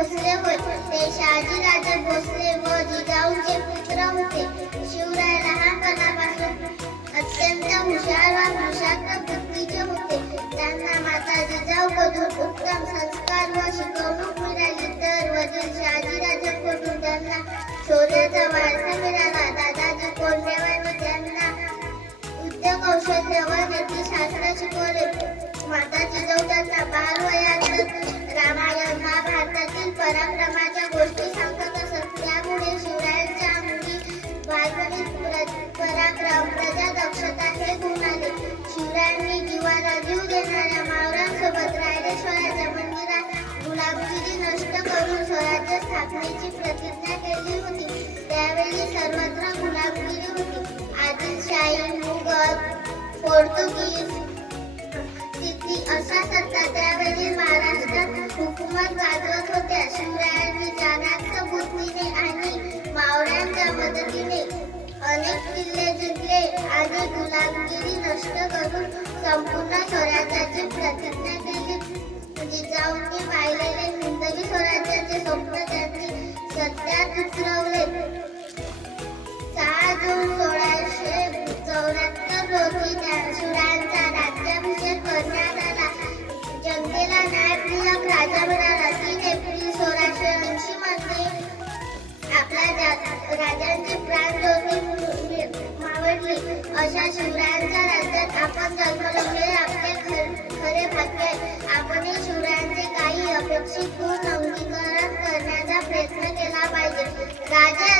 भोसले शहाजी शहाजीराजे भोसले व जिजाऊंचे पुत्र होते. शिवराय लहानपणापासून अत्यंत हुशार व हुशार बुद्धीचे होते. त्यांना माता जिजाऊकडून उत्तम संस्कार व शिकवणूक मिळाली. तर वडील शहाजीराजांकडून त्यांना शौर्याचा वारसा मिळाला. दादाजी कोंडेवाने त्यांना युद्ध कौशल्य व नीतिशास्त्र शिकवले. माता जिजाऊ पराक्रमाच्या गोष्टी सांगत असत. त्यामुळे शिवरायांच्या अंगी बालपणी पराक्रम प्रजा दक्षता हे गुण आले. शिवरायांनी जीवाला जीव देणाऱ्या मावळांसोबत रायरेश्वराच्या मंदिरात गुलाबगिरी नष्ट करून स्वराज्य स्थापनेची प्रतिज्ञा केली होती. त्यावेळी सर्वत्र गुलाबगिरी होती. आदिलशाही मुघल पोर्तुगीज महाराष्ट्रात वाजवत होत्या. शिवरायांनी जागांच्या बुद्धीने आणि मावळ्यांच्या मदतीने अनेक किल्ले जिंकले आणि गुलामगिरी नष्ट करून संपूर्ण स्वराज्याची प्रतिज्ञा केली. म्हणजे जिजाऊंनी पाहिलेले हिंदवी स्वराज्याचे स्वप्न त्यांनी सत्यात उतरवले. सहा जून सोळाशे चौऱ्याहत्तर रोजी शिवरायांचा राज्याभिषेक करण्यात आला. जनतेला न्यायपूर्वक राजा आपल्या जा- राजांची प्राणज्योती मु- अशा शिवरायांच्या राज्यात आपण जन्मलो हे आपले खर- खरे भाग्य आहे. आपणही शिवरायांचे काही अपेक्षित गुण अंगीकरण करण्याचा प्रयत्न केला पाहिजे. राजा